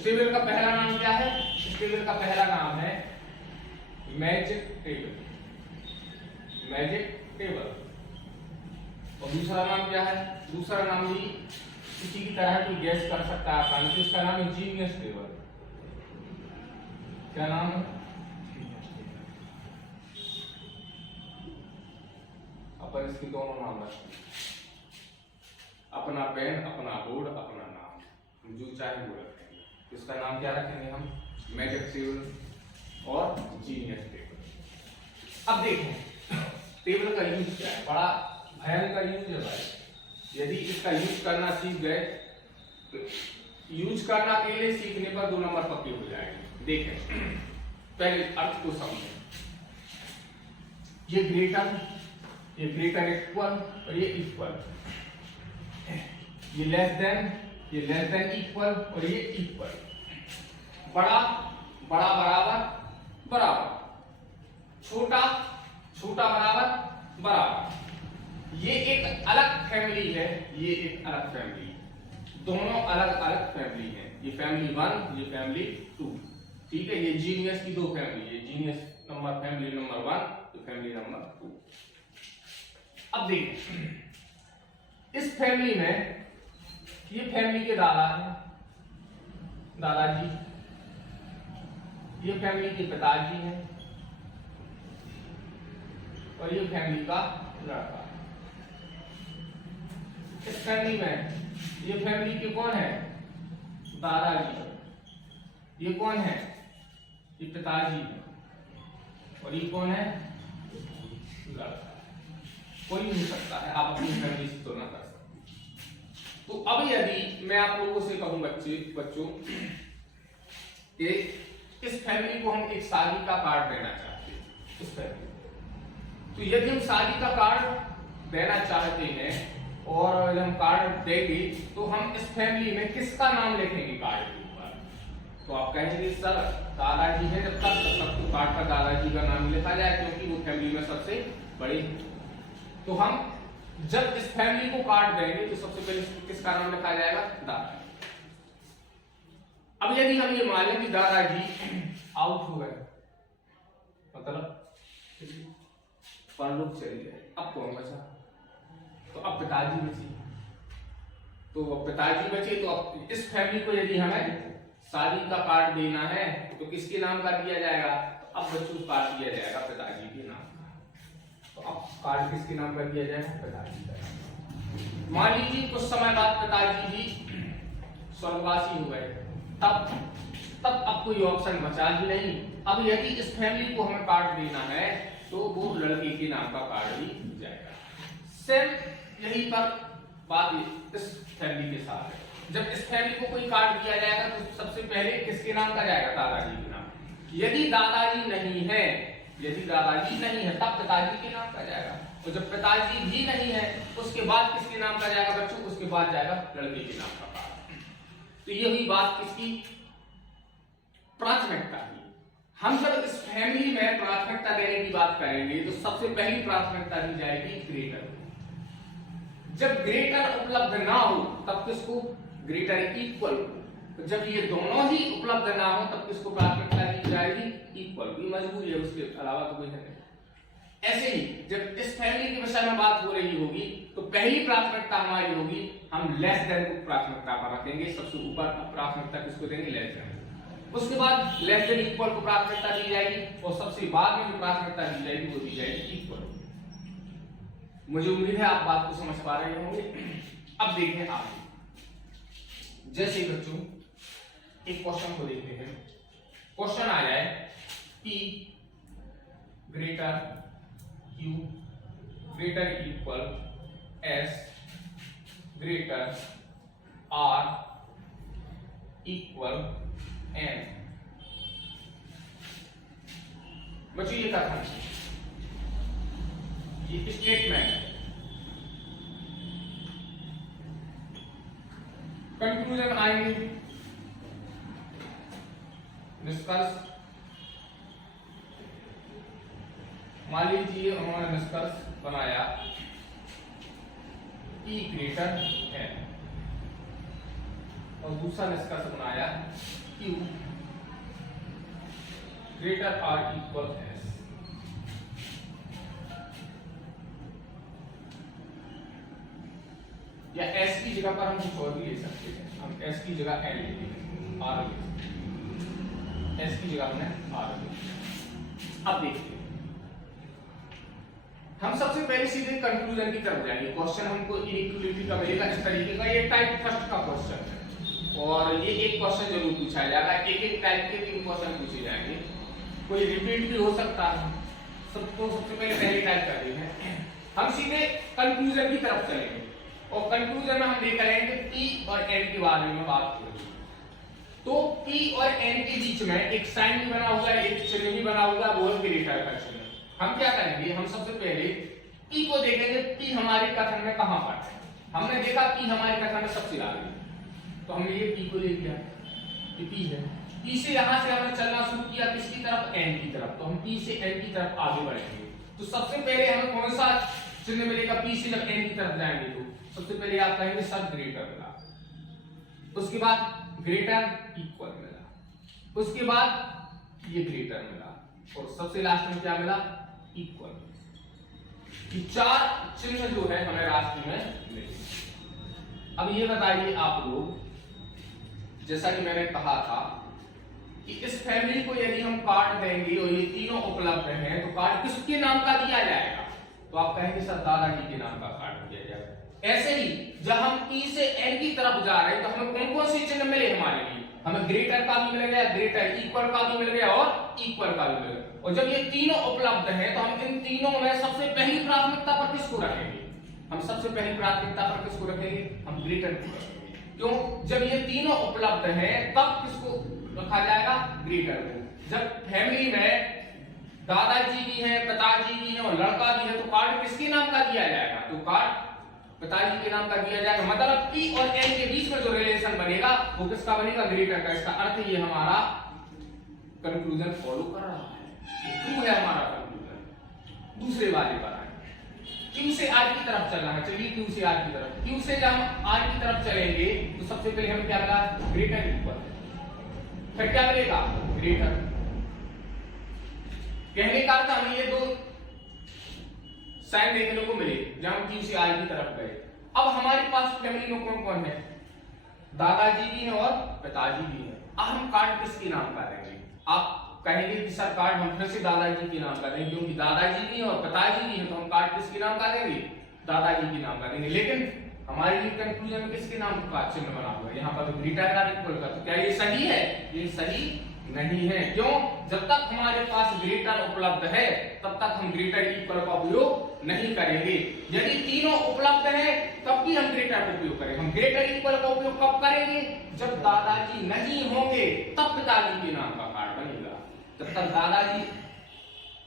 इस टेबल का पहला नाम क्या है? इस टेबल का पहला नाम है मैजिक टेबल, मैजिक टेबल। और दूसरा नाम क्या है? दूसरा नाम भी किसी की तरह कोई गैस कर सकता है आसानी से, इसका नाम है जीनियस टेबल। क्या नाम है? अपन इसके दोनों नाम रखते हैं, अपना पेन, अपना बोर्ड, अपना नाम, हम जो चाहे वो रखेंगे। इसका नाम क्या रखेंगे हम? मैजिक टेबल और जीनियस टेबल। अब देखें टेबल का यूज क्या है, बड़ा भयंकर यूज है भाई। यदि इसका यूज करना सीख गए तो यूज करना के लिए सीखने पर 2 नंबर पक्के हो जाएंगे। देखें पहले अर्थ को समझें। ये ग्रेटर इक्वल और ये इक्वल, ये लेस देन इक्वल और ये इक्वल, बड़ा बराबर बराबर, छोटा बराबर बराबर। ये एक अलग फैमिली है, ये एक अलग फैमिली है, दोनों अलग अलग फैमिली है। ये फैमिली 1, ये फैमिली 2, ठीक है। ये जीनियस की 2 फैमिली है, जीनियस नंबर फैमिली नंबर 1, ये फैमिली नंबर 2। अब देखें इस फैमिली में ये फैमिली के दादा है, दादाजी, ये फैमिली के पिताजी हैं और ये फैमिली का लड़का। इस फैमिली में ये फैमिली के कौन है? दादाजी। ये कौन है? ये पिताजी है। और ये कौन है? लड़का। कोई नहीं हो सकता है, आप अपनी फैमिली से तुलना कर सकते हैं। तो अब यदि मैं आप लोगों से कहूं बच्चों कि इस फैमिली को हम एक शादी का कार्ड देना चाहते हैं, इस फैमिली, तो यदि हम शादी का कार्ड देना चाहते हैं और जब हम कार्ड देंगे तो हम इस फैमिली में किसका नाम लिखेंगे कार्ड के ऊपर? तो आप कहेंगे सर दादाजी है, जब तक तो कार्ड पर दादाजी का नाम लिखा जाए क्योंकि वो फैमिली में सबसे बड़े। तो हम जब इस फैमिली को कार्ड देंगे तो सबसे पहले किसका नाम लिखा जाएगा? दादा। अब यदि हम ये मान लें कि दादाजी आउट हो गए, मतलब परलोक चले गए, अब कौन बचा? तो अब पिताजी बचे। तो अब पिताजी बचे तो अब इस फैमिली को यदि हमें शादी का कार्ड देना है तो किसके नाम का दिया जाएगा? तो अब बच्चों को कार्ड दिया जाएगा पिताजी के नाम का। तो अब कार्ड किसके नाम पर दिया जाएगा? पिताजी का। मान लीजिए कुछ समय बाद पिताजी भी स्वर्गवासी हो गए, तब अब कोई ऑप्शन बचा ही नहीं। अब यदि इस फैमिली को हमें कार्ड देना है तो वो लड़के के नाम का कार्ड ही जाएगा। सेम यही पर बात इस फैमिली के साथ है। जब इस फैमिली को कोई कार्ड दिया जाएगा तो सबसे पहले किसके नाम का जाएगा? दादाजी के नाम। यदि दादाजी नहीं है तब पिताजी के नाम का जाएगा। तो जब पिताजी भी नहीं है उसके बाद किसके नाम का जाएगा बच्चों? उसके बाद जाएगा लड़के के नाम का कार्ड। तो ये हुई बात किसकी? प्राथमिकता की। हम जब इस फैमिली में प्राथमिकता देने की बात करेंगे तो सबसे पहली प्राथमिकता दी जाएगी ग्रेटर। जब ग्रेटर उपलब्ध ना हो तब किसको? ग्रेटर इक्वल को। जब ये दोनों ही उपलब्ध ना हो तब किसको प्राथमिकता दी जाएगी? इक्वल की। मजबूरी है, उसके अलावा तो कोई नहीं। ऐसे ही जब इस फैमिली के विषय में बात हो रही होगी तो पहली प्राथमिकता हमारी होगी हम लेस देन को प्राथमिकता पर रखेंगे। सबसे ऊपर प्राथमिकता किसको देंगे? Less than. उसके बाद लेस देन इक्वल को प्राथमिकता दी जाएगी और सबसे बाद में जो प्राथमिकता दी जाएगी वो दी जाएगी इक्वल। मुझे उम्मीद है आप बात को समझ पा रहे होंगे। अब देखें आगे, जैसे बच्चों एक क्वेश्चन को देखते हैं। क्वेश्चन आ जाए P greater Q greater equal S greater R equal N। बच्चों ये कथन, ये स्टेटमेंट है। कंक्लूजन आएंगे, निष्कर्ष। मान लीजिए उन्होंने निष्कर्ष बनाया E ग्रेटर है और दूसरा निष्कर्ष बनाया Q greater or equal S। या S की जगह पर हम कुछ और भी ले सकते हैं, हम S की जगह N ले लेंगे, R ले लेंगे, S की जगह हमने R ले लिया। अब देखते हैं, हम सबसे पहले सीधे कंक्लूजन की तरफ जाएंगे। क्वेश्चन हमको इनइक्वालिटी का मिलेगा इस तरीके का, ये टाइप फर्स्ट का क्वेश्चन है और ये एक क्वेश्चन जरूर पूछा जाएगा, एक एक टाइप के 3 क्वेश्चन पूछे जाएंगे, कोई रिपीट भी हो सकता है। सबको सबसे पहले टाइप कर देंगे, हम सीधे कंक्लूजन की तरफ चलेंगे और कंक्लूजन में हम देख लेंगे P और N के बारे में बात करेंगे। तो P और N के बीच में एक साइन भी बना हुआ है, एक चिन्ह भी बना हुआ है, वो है ग्रेटर का चिन्ह। हम क्या करेंगे, हम सबसे पहले P को देखेंगे, P हमारे कथन में कहां पर है। हमने देखा P हमारे कथन में सबसे आगे, तो हमने ये P को ले लिया, ये P है। P से यहां से हमने चलना शुरू किया किसकी तरफ, N की तरफ, तो हम P से N की तरफ आगे बढ़ेंगे। तो सबसे पहले हमें कौन सा चिन्ह मिलेगा, P से जब N की तरफ जाएंगे तो सबसे पहले आप कहेंगे सब ग्रेटर मिला, उसके बाद ग्रेटर इक्वल मिला, उसके बाद ये ग्रेटर मिला और सबसे लास्ट में क्या मिला, इक्वल। ये 4 चिन्ह जो है हमें रास्ते में मिले। अब ये बताइए आप लोग, जैसा कि मैंने कहा था कि इस फैमिली को यदि हम काट देंगे और ये तीनों उपलब्ध हैं तो कार्ड किसके नाम का दिया जाएगा, तो आप कहेंगे सर दादाजी के नाम का कार्ड दिया जाएगा। ऐसे ही जब हम P से N की तरफ जा रहे हैं तो हमें कौन कौन से चिन्ह मिले हमारे लिए, हमें ग्रेटर का भी मिल गया, ग्रेटर इक्वल का भी मिल गया और इक्वल का भी मिल गया। और जब ये तीनों उपलब्ध हैं तो हम इन तीनों में सबसे पहली प्राथमिकता पर किसको रखेंगे, हम सबसे पहली प्राथमिकता पर किसको रखेंगे, हम ग्रेटर को रखेंगे। क्यों, जब ये तीनों उपलब्ध हैं तब किसको रखा जाएगा, ग्रेटर को। जब फैमिली में दादाजी भी हैं, पिताजी भी हैं और लड़का भी है तो कार्ड किसके नाम का दिया जाएगा, तो कार्ड पिताजी के नाम का दिया जाएगा। मतलब P और N के बीच में जो रिलेशन बनेगा वो किसका बनेगा, ग्रेटर का। इसका अर्थ ये हमारा कंक्लूजन फॉलो कर रहा है, ये ट्रू है हमारा कंक्लूजन। दूसरे वाले पर आए, Q से R की तरफ चलना है, चलिए Q से R की तरफ। Q से जब हम R की तरफ चलेंगे तो सबसे पहले हमें क्या मिला, ग्रेटर इक्वल, फिर क्या मिलेगा, ग्रेटर। कहने का अर्थ हमें ये 2 साइन देखने को मिले जब हम Q से R की तरफ गए। अब हमारे पास फैमिली में कौन कौन है, दादाजी भी हैं और पिताजी भी हैं। अब हम कार्ड किसके नाम का देंगे, आप कहेंगे कि सर कार्ड हम फिर से दादाजी के नाम का देंगे, क्योंकि दादाजी भी हैं और पिताजी भी हैं तो हम कार्ड किसके नाम का देंगे, दादाजी के नाम का देंगे। लेकिन हमारे लिए कंक्लूजन में किसके नाम का चिन्ह बना हुआ है, यहाँ पर तो ग्रेटर का इक्वल का, तो क्या ये सही है, ये सही नहीं है। क्यों, जब तक हमारे पास ग्रेटर उपलब्ध है तब तक हम ग्रेटर इक्वल का उपयोग नहीं करेंगे। यदि तीनों उपलब्ध है तब भी हम ग्रेटर का उपयोग करेंगे। हम ग्रेटर इक्वल का उपयोग कब करेंगे, जब दादाजी नहीं होंगे तब पिताजी के नाम का कार्ड बनेगा। जब तक दादाजी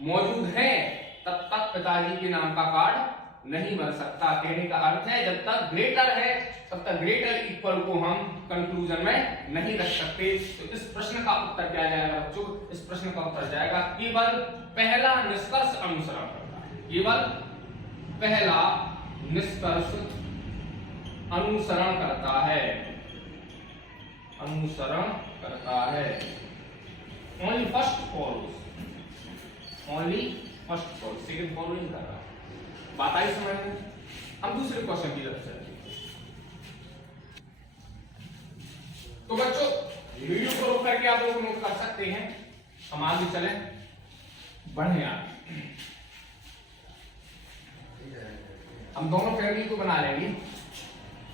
मौजूद हैं तब तक पिताजी के नाम का कार्ड नहीं बन सकता। कहने का अर्थ है जब तक ग्रेटर है तब तक ग्रेटर इक्वल को हम कंक्लूजन में नहीं रख सकते। तो इस प्रश्न का उत्तर क्या जाएगा बच्चों, इस प्रश्न का उत्तर जाएगा केवल पहला निष्कर्ष अनुसरण करता है, केवल पहला निष्कर्ष अनुसरण करता है, अनुसरण करता है। Only first follows, only first follow, second follow नहीं कर रहा। बात आई समझ में। हम दूसरे क्वेश्चन की तरफ चलेंगे। तो बच्चों वीडियो को रोक करके आप लोग नोट कर सकते हैं, हम आगे चले, बढ़े आगे। हम दोनों फैमिली को बना लेंगे,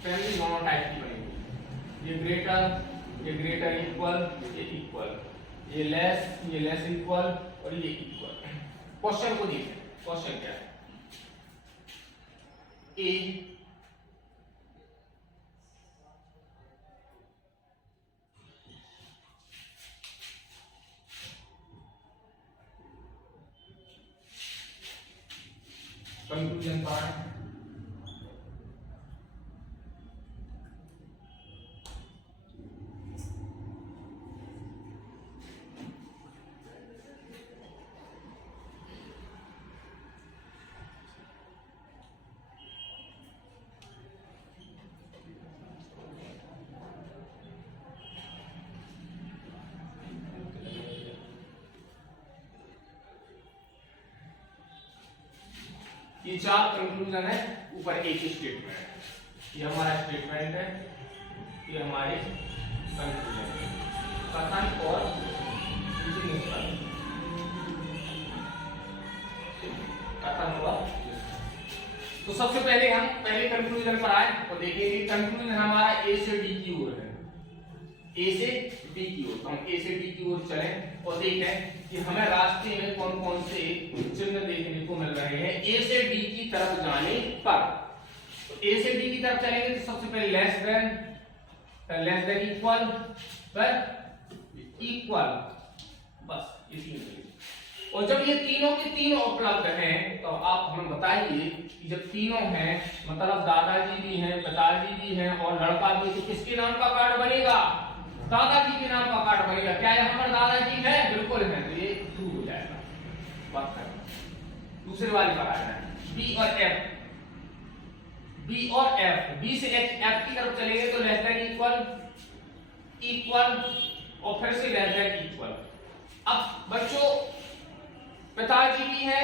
फैमिली दोनों टाइप की बनेगी, ये ग्रेटर इक्वल, ये इक्वल, ये लेस इक्वल और ये इक्वल। क्वेश्चन को देखिए, क्वेश्चन क्या है, A कंक्लूजन पार्ट, ये 4 कंक्लूजन है, ऊपर एक स्टेटमेंट। ये हमारा स्टेटमेंट है, ये हमारे कंक्लूजन है, कथन और कथन हुआ। तो सबसे पहले हम पहले कंक्लूजन पर आए और देखेंगे कंक्लूजन हमारा ए से डी की ओर है, ए से डी की ओर। तो हम ए से डी की ओर चलें और देखें कि हमें रास्ते में कौन कौन से चिन्ह देखने को मिल रहे हैं ए से डी की तरफ जाने पर। तो ए से डी की तरफ चलेंगे तो सबसे पहले लेस देन इक्वल, पर इक्वल, बस ये तीन। और जब ये तीनों के तीनों उपलब्ध हैं तो आप हमें बताइए कि जब तीनों हैं मतलब दादाजी भी हैं, पिताजी भी हैं और लड़का भी, तो किसके नाम का कार्ड बनेगा? दादाजी के नाम का कार्ड बनेगा। क्या यहाँ पर दादाजी है? बिल्कुल है, तो ये ट्रू हो जाएगा। बात करें दूसरे वाले पर आ जाए, बी और एफ। बी और एफ, बी से एफ की तरफ चलेंगे तो लेस देन इक्वल और फिर से लेस देन इक्वल। अब बच्चों पिताजी भी है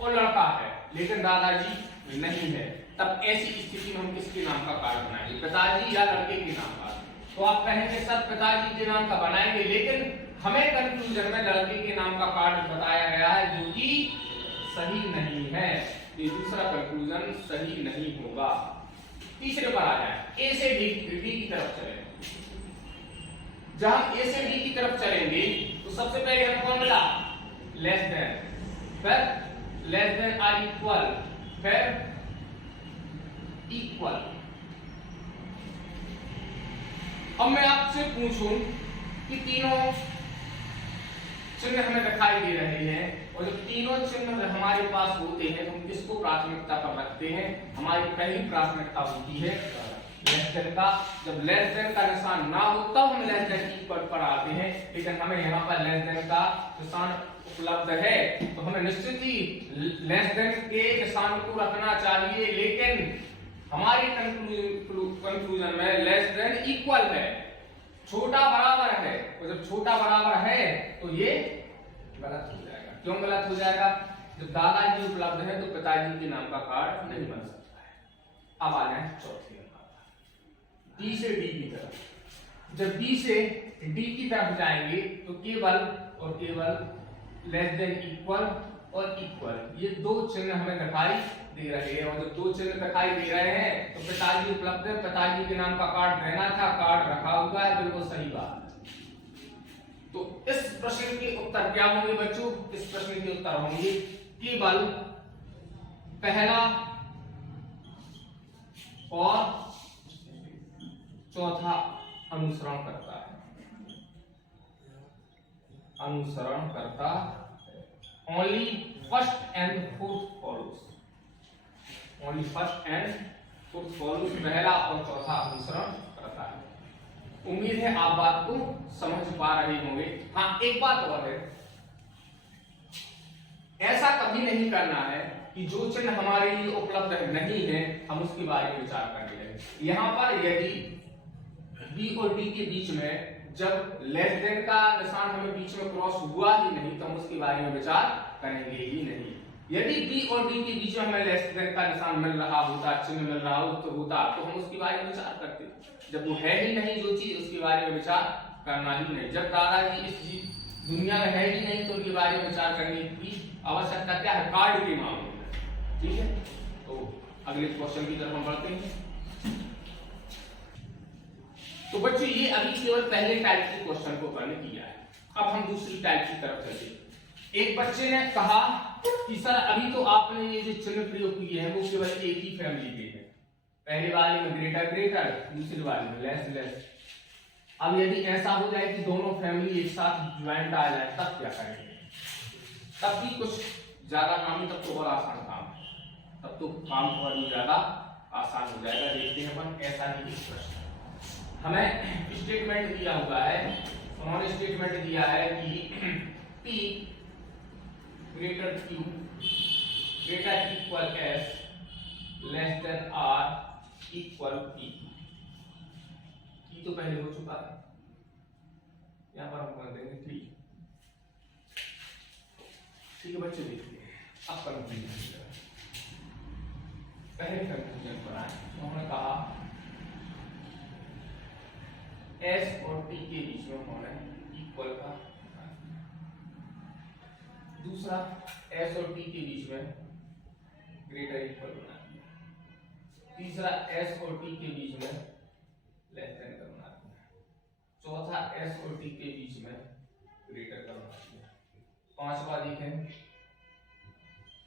और लड़का है लेकिन दादाजी नहीं है, तब ऐसी स्थिति में हम किसके नाम का कार्ड बनाएंगे? पिताजी या लड़के के नाम का? तो आप कहेंगे सर पिताजी के नाम का बनाएंगे, लेकिन हमें कंक्लूजन में लड़के के नाम का कार्ड बताया गया है जो कि सही नहीं है। ये दूसरा कंक्लूजन सही नहीं होगा। तीसरे पर आ जाए, ए से डी की तरफ चलें। जहां ए से डी की तरफ चलेंगे तो सबसे पहले हम कौन मिला? लेस देन, फिर लेस देन आर इक्वल, फिर इक्वल। अब मैं आपसे पूछूं कि तीनों चिन्ह हमें दिखाई दे रहे हैं और जब तीनों चिन्ह हमारे पास होते हैं तो हम किसको प्राथमिकता पर रखते हैं? हमारी पहली प्राथमिकता होती है लेस देन का। जब लेस देन का निशान ना हो तब हम लेस देन इक्वल पर आते हैं, लेकिन हमें यहाँ पर लेस देन का निशान उपलब्ध है तो हमें निश्चित ही लेस देन के निशान को रखना चाहिए, लेकिन हमारे कंक्लूजन में लेस देन इक्वल है, छोटा बराबर है। तो जब छोटा बराबर है तो ये गलत हो जाएगा। क्यों गलत हो जाएगा? जब दादाजी उपलब्ध है तो पिताजी के नाम का कार्ड नहीं बन सकता है। अब आ जाए चौथे नंबर, बी से डी की तरफ। जब बी से डी की तरफ जाएंगे तो केवल और केवल लेस देन इक्वल और इक्वल, ये दो चिन्ह हमें दिखाई दे रहे हैं। और जब दो चिन्ह दिखाई दे रहे हैं तो पिताजी उपलब्ध है, पिताजी के नाम का कार्ड रहना था, कार्ड रखा हुआ है, बिल्कुल सही बात। तो इस प्रश्न के उत्तर क्या होंगे बच्चों? इस प्रश्न के उत्तर होंगे केवल पहला और चौथा अनुसरण करता है, अनुसरण करता। Only first and fourth follows, only first and fourth follows, पहला और चौथा अनुसरण करता है। उम्मीद है आप बात को समझ पा रहे होंगे। हाँ, एक बात और है, ऐसा कभी नहीं करना है कि जो चिन्ह हमारे लिए उपलब्ध नहीं है हम उसके बारे में विचार करने लगे। यहाँ पर यदि बी और डी के बीच में जब लेस देन का निशान हमें बीच में क्रॉस हुआ ही नहीं तो हम उसके बारे में विचार करेंगे ही नहीं। यदि बी और डी के बीच में हमें लेस देन का निशान मिल रहा होता, चिन्ह मिल रहा होता तो हम उसके बारे में विचार करते। जब वो है ही नहीं जो चीज, उसके बारे में विचार करना ही नहीं। जब दादाजी इस दुनिया में है ही नहीं तो उनके बारे में विचार करने की आवश्यकता क्या है? कार्ड के मामले में। ठीक है, तो अगले क्वेश्चन की तरफ हम बढ़ते हैं। तो बच्चों ये अभी केवल पहले टाइप के क्वेश्चन को करने किया है, अब हम दूसरी टाइप की तरफ चलते। एक बच्चे ने कहा कि सर अभी तो आपने ये जो चिन्ह प्रयोग किए हैं वो केवल एक ही फैमिली के हैं, पहले वाले में ग्रेटर ग्रेटर, दूसरे वाले में लेस लेस। अब यदि ऐसा हो जाए कि दोनों फैमिली एक साथ ज्वाइंट आ जाए तब क्या करेंगे? तब भी कुछ ज्यादा काम नहीं, तब तो और आसान काम है, तब तो काम और भी ज्यादा आसान हो जाएगा। देखते हैं अपन ऐसा ही एक प्रश्न हमें स्टेटमेंट दिया हुआ है, उन्होंने स्टेटमेंट दिया है कि P greater Q greater equal S less than R equal P। तो पहले हो चुका है, यहाँ पर हम कर देंगे 3। ठीक है बच्चे, देखिए अब कंक्लूजन। पहले कंक्लूजन पर आए तो हमने कहा एस और टी के बीच में होना है इक्वल का। दूसरा एस और टी के बीच में ग्रेटर इक्वल बना दिया। तीसरा एस और टी के बीच में लेस देन का बना दिया। चौथा एस और टी के बीच में ग्रेटर का बना दिया। पांचवा देखें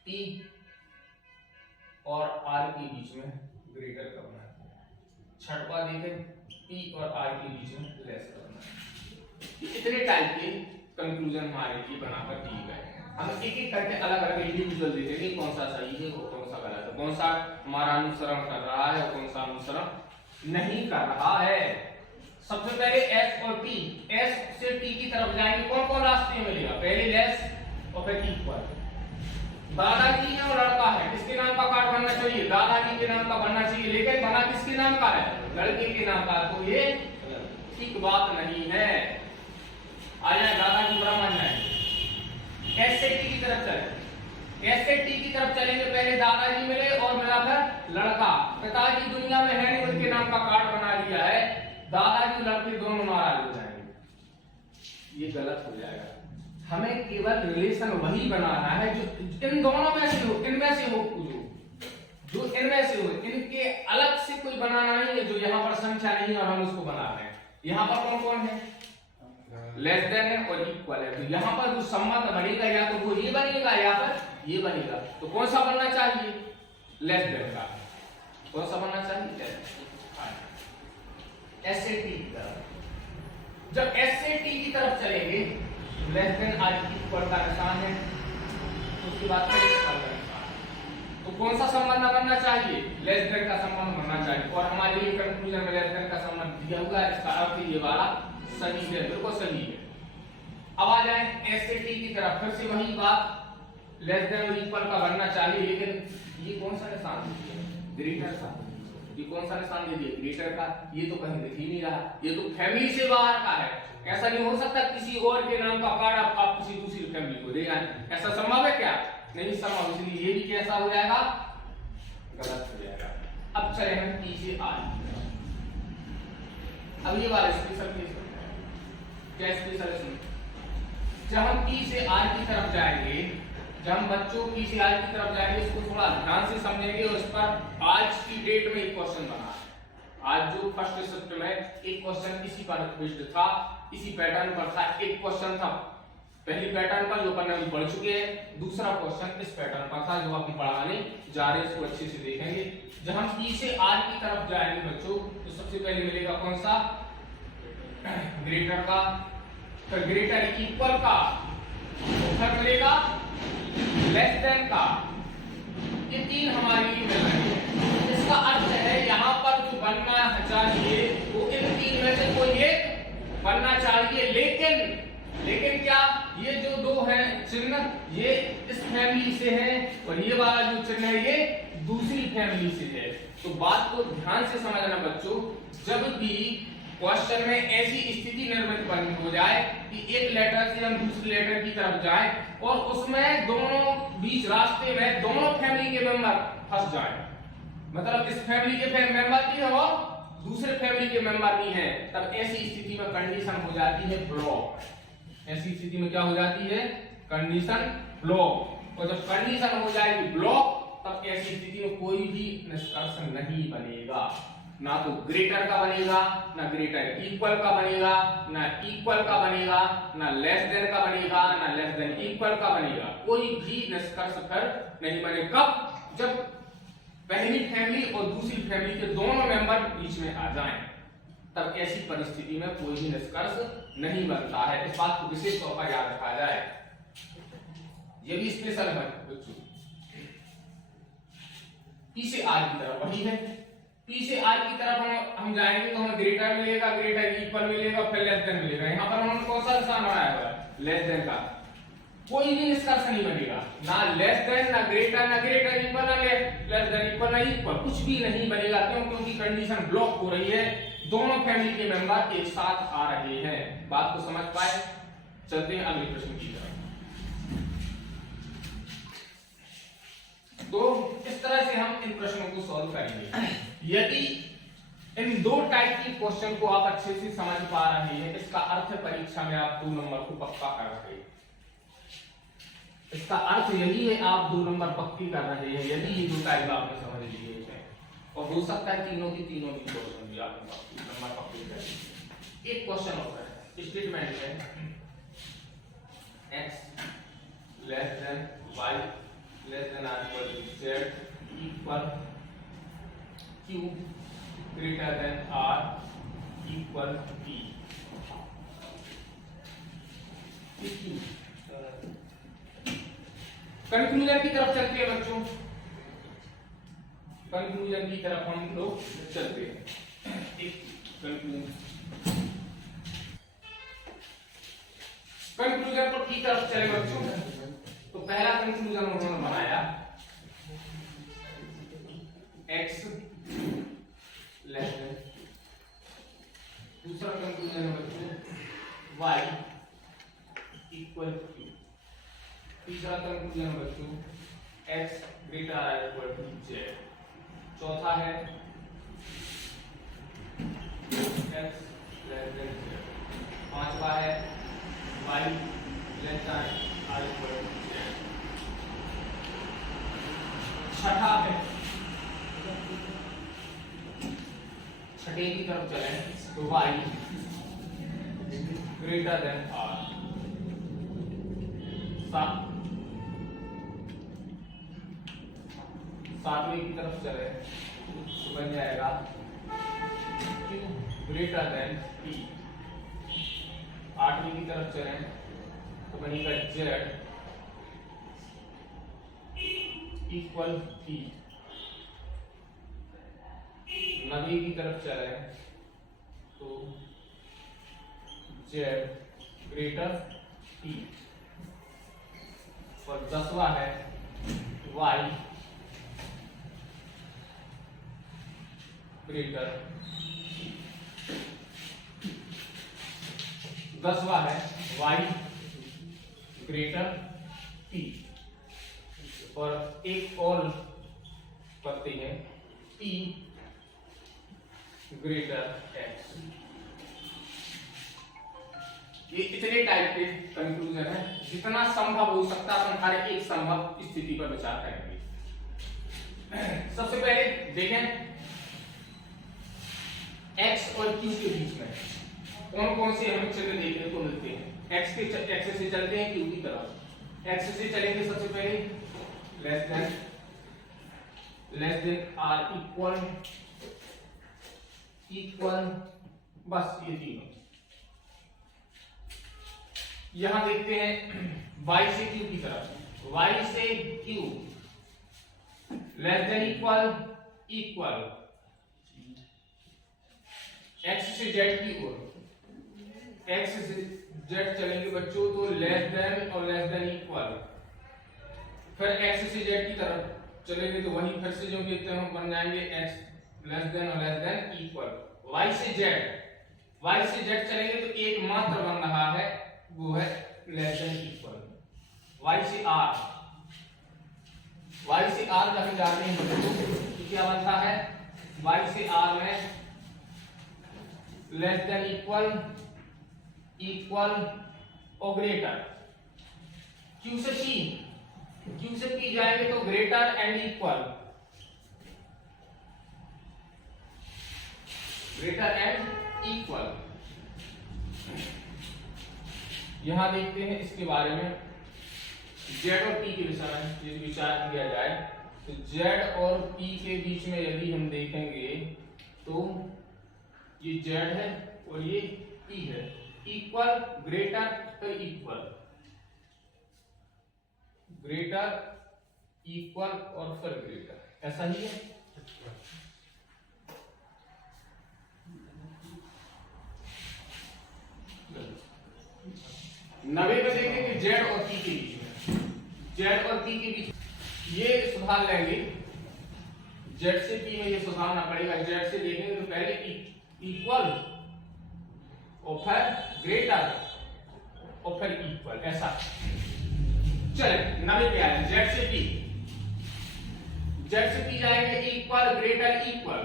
टी और आर के बीच में ग्रेटर का बना दिया। छठवा देखें पी और आर के बीच में लेस का बना दिया। इतने टाइप के कंक्लूजन हमारे लिए बनाकर दिए गए हैं। हम एक एक करके अलग अलग इंडिविजुअल देखेंगे कौन सा सही है और कौन सा गलत है, कौन सा हमारा अनुसरण कर रहा है और कौन सा अनुसरण नहीं कर रहा है। सबसे पहले एस और टी, एस से टी की तरफ जाएंगे कौन कौन रास्ते मिलेगा, पहले लेस और फिर इक्वल। दादाजी है और लड़का है, किसके नाम का कार्ड बनना चाहिए, दादाजी के नाम का बनना चाहिए, लेकिन बना किसके नाम का है, लड़के के नाम का, तो ये ठीक बात नहीं है। आया दादाजी ब्राह्मण है, एस से टी की तरफ चले, एस से टी की तरफ चलेंगे पहले दादाजी मिले और मिला फिर लड़का। पिताजी दुनिया में है नहीं, उनके नाम का कार्ड बना लिया है, दादाजी लड़के दोनों नाराज हो जाएंगे, ये गलत हो जाएगा। हमें केवल रिलेशन वही बनाना है जो इन दोनों में से हो, इनमें से हो, जो इनमें से हो, इनके अलग से कोई बनाना नहीं है जो यहाँ पर संख्या नहीं है और हम उसको बना रहे हैं। यहाँ पर कौन कौन है, लेस देन है और इक्वल है, तो यहाँ पर जो संबंध बनेगा या तो वो ये बनेगा या फिर ये बनेगा, तो कौन सा बनना चाहिए, लेस देन का। कौन सा बनना चाहिए, एस से टी की तरफ। जब एस से टी की तरफ चलेंगे लेस देन आर इक्वल का निशान है, उसके बाद फिर इक्वल का निशान है, तो कौन सा संबंध बनना चाहिए, लेस देन का संबंध बनना चाहिए। और हमारे लिए कंक्लूजन में लेस देन का संबंध दिया हुआ है, इसका अर्थ ये वाला सही है, बिल्कुल सही है। अब आ जाए एस से टी की तरफ, फिर से वही बात, लेस देन और इक्वल का बनना चाहिए, लेकिन ये कौन सा निशान है, ग्रेटर का। ये कौन सा निशान दे दिया, ग्रेटर का, ये तो कहीं दिख ही नहीं रहा, ये तो फैमिली से बाहर का है। ऐसा नहीं हो सकता किसी और के नाम का कार्ड आप किसी दूसरी फैमिली को दे जाए, ऐसा संभव है क्या, नहीं संभव, इसलिए ये भी कैसा हो जाएगा, गलत हो जाएगा। अब चले हम टी से आर, अब ये वाला स्पेशल केस क्या स्पेशल है, जब हम टी से आर की तरफ जाएंगे, जब हम बच्चों की से आर की तरफ जाएंगे, इसको थोड़ा ध्यान से समझेंगे और इस पर आज की डेट में एक क्वेश्चन बना है। आज जो फर्स्ट शिफ्ट में एक क्वेश्चन इसी पर बेस्ड था, इसी पैटर्न पर था, एक क्वेश्चन था पहली पैटर्न पर जो अपन अभी पढ़ चुके हैं, दूसरा क्वेश्चन इस पैटर्न पर था जो अपन पढ़ाने जा रहे हैं, इसको अच्छे से देखेंगे। जब हम टी से आर की तरफ जाएंगे बच्चों, तो सबसे पहले मिलेगा कौन सा, ग्रेटर का, फिर ग्रेटर इक्वल का, फिर मिलेगा लेस देन का, ये तीन हमारे लिए मिल रहे हैं। इसका अर्थ है यहाँ पर जो बनना चाहिए वो इन तीन में से कोई एक बनना चाहिए, लेकिन क्या, ये जो दो हैं चिन्ह, ये इस फैमिली से है और ये वाला जो चिन्ह है ये दूसरी फैमिली से है। तो बात को ध्यान से समझना बच्चों, जब भी क्वेश्चन में ऐसी स्थिति निर्मित बन हो जाए कि एक लेटर से हम दूसरे लेटर की तरफ जाएं और उसमें दोनों बीच रास्ते में दोनों फैमिली के मेंबर फंस जाएं, मतलब इस फैमिली के मेंबर भी है और दूसरे फैमिली के मेंबर भी हैं, तब ऐसी स्थिति में कंडीशन हो जाती है ब्लॉक। ऐसी स्थिति में क्या हो जाती है, कंडीशन ब्लॉक। और जब कंडीशन हो जाएगी ब्लॉक, तब ऐसी स्थिति में कोई भी निष्कर्ष नहीं बनेगा, ना तो ग्रेटर का बनेगा, ना ग्रेटर इक्वल का बनेगा, ना इक्वल का बनेगा, ना लेस देन का बनेगा, ना लेस देन इक्वल का बनेगा, कोई भी निष्कर्ष फिर नहीं बने। कब, जब पहली फैमिली और दूसरी फैमिली के दोनों मेंबर बीच में आ जाएं, तब ऐसी परिस्थिति में कोई भी निष्कर्ष नहीं बनता है। इस बात को विशेष तौर पर याद रखा जाए, ये भी स्पेशल है बच्चों। पी से आर की तरफ वही है, पी से आर की तरफ हम जाएंगे तो हमें ग्रेटर मिलेगा, ग्रेटर इक्वल मिलेगा, फिर लेस देन मिलेगा। यहाँ पर हमने कौन सा निशान बनाया हुआ है, लेस देन का, कोई भी निष्कर्ष नहीं बनेगा, ना लेस देन, ना ग्रेटर, ना ग्रेटर इक्वल, ना लेस देन इक्वल, ना इक्वल, कुछ भी नहीं बनेगा। क्यों, क्योंकि कंडीशन ब्लॉक हो रही है, दोनों फैमिली के मेंबर एक साथ आ रहे हैं। बात को समझ पाए, चलते हैं अगले प्रश्न की तरफ। तो इस तरह से हम इन प्रश्नों को सॉल्व करेंगे। यदि इन दो टाइप की क्वेश्चन को आप अच्छे से समझ पा रहे हैं, इसका अर्थ परीक्षा में आप 2 नंबर को पक्का कर रहे हैं। इसका अर्थ यही है आप 2 नंबर पक्की कर रहे हैं यदि ये दो टाइप आपने समझ लिए हैं। और हो सकता है तीनों की क्वेश्चन भी आपने नंबर पक्की कर लिए। एक क्वेश्चन होता है, स्टेटमेंट है x less than y less than r equal to z equal q greater than r equal p। Conclusion की तरफ चलते हैं बच्चों, कंक्लूजन की तरफ हम लोग चलते हैं। एक कंक्लूजन तो की तरफ चले बच्चों। तो पहला कंक्लूजन उन्होंने बनाया x लेस देन, दूसरा कंक्लूजन है बच्चों y इक्वल q, तीसरा कंक्लूजन है बच्चों x greater or equal to z, चौथा है x लेस देन z, पांचवा है y less than r equal to z, छठा है, छठे की तरफ चलें तो y ग्रेटर देन r, सातवें की तरफ चले तो बन जाएगा q ग्रेटर देन p, आठवीं की तरफ चले तो बनेगा z इक्वल p, नवीं की तरफ चले तो z ग्रेटर p, और 10वां है y ग्रेटर, 10वां है y ग्रेटर p, और एक और करते हैं p ग्रेटर x। ये इतने टाइप के कंक्लूजन है, जितना संभव हो सकता है अपन हर एक संभव स्थिति पर विचार करेंगे। सबसे पहले देखें x और q के बीच में कौन कौन से हमें चिन्ह देखने को मिलते हैं। x से चलते हैं q की तरफ। x से चलेंगे सबसे पहले लेस देन r इक्वल, बस ये तीनों। यहां देखते हैं y से q की तरफ, y से q less than equal, x से z की ओर, x से z चलेंगे बच्चों तो लेस देन और लेस देन इक्वल, फिर x से z की तरफ चलेंगे तो वही फिर से जो देखते हैं हम बन जाएंगे x लेस देन और लेस देन इक्वल। y से z चलेंगे तो एक मात्र बन रहा है वो है लेस देन इक्वल। y से r जब जाते हैं तो क्या बनता है, y से r में लेस देन इक्वल और ग्रेटर। q से p जाएंगे तो ग्रेटर एंड इक्वल, यहां देखते हैं इसके बारे में z और p के विषय में यदि विचार किया जाए तो z और p के बीच में यदि हम देखेंगे तो ये z है और ये p है, इक्वल ग्रेटर तो इक्वल और फिर ग्रेटर, ऐसा ही है। नवे में देखेंगे z और p के बीच में, z और p के बीच ये सुधार लेंगे, z से p में ये सुधारना पड़ेगा। z से देखेंगे तो पहले इक्वल और फिर ग्रेटर और फिर इक्वल, ऐसा। चले नवे पे आए z से p, जेड से की जाएंगे equal greater equal